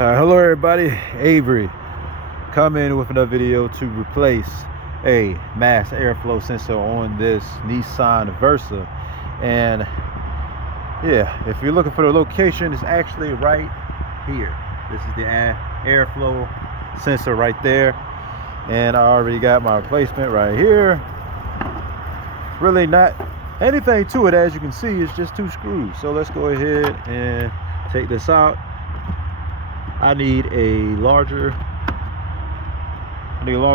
Hello everybody, Avery coming with another video to replace a mass airflow sensor on this Nissan Versa. And yeah, if you're looking for the location, it's actually right here. This is the airflow sensor right there, and I already got my replacement right here. Really not anything to it, as you can see. It's just two screws. So let's go ahead and take this out. I need a longer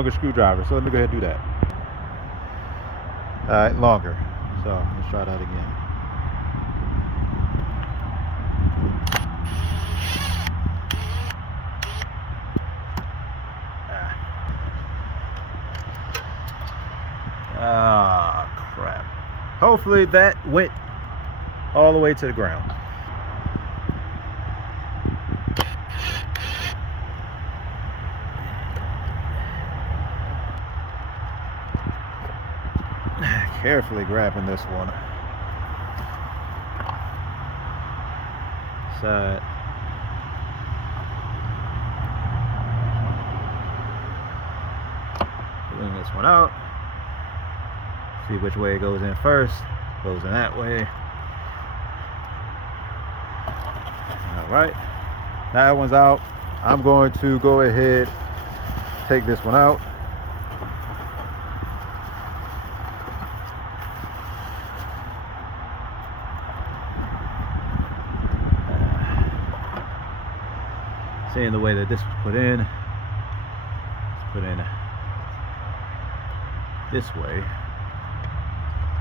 screwdriver, so let me go ahead and do that. All right, longer. So let's try that again. Ah, crap. Hopefully that went all the way to the ground. Carefully grabbing this one. Side. Pulling this one out. See which way it goes in first. Goes in that way. Alright. That one's out. I'm going to go ahead, take this one out. Seeing the way that this was put in, it's put in this way.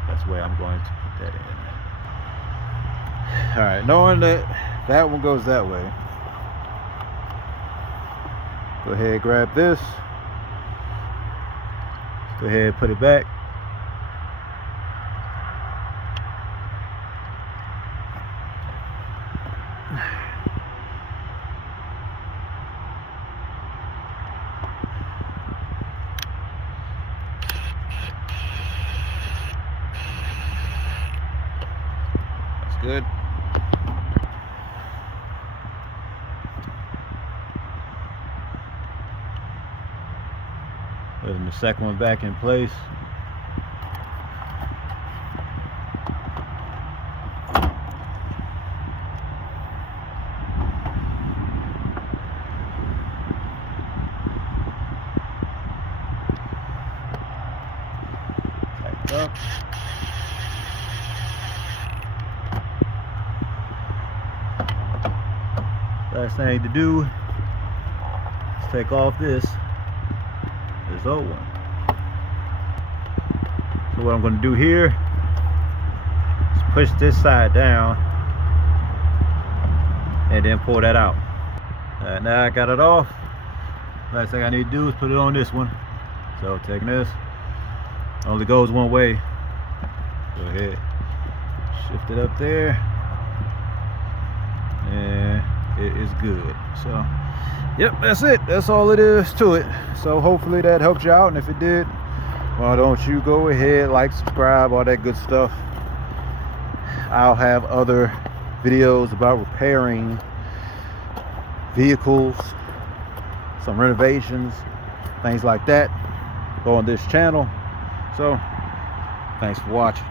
That's the way I'm going to put that in. All right, knowing that that one goes that way, go ahead, grab this. Go ahead, put it back. Good. Putting the second one back in place. Back up. Last thing to do is take off this old one. So what I'm going to do here is push this side down and then pull that out. Now I got it off. Last thing I need to do is put it on this one. So taking this, only goes one way. Go ahead, shift it up there, and it is good. So yep, that's it. That's all it is to it. So hopefully that helped you out, and if it did, well, don't you go ahead, like, subscribe, all that good stuff. I'll have other videos about repairing vehicles, some renovations, things like that, go on this channel. So thanks for watching.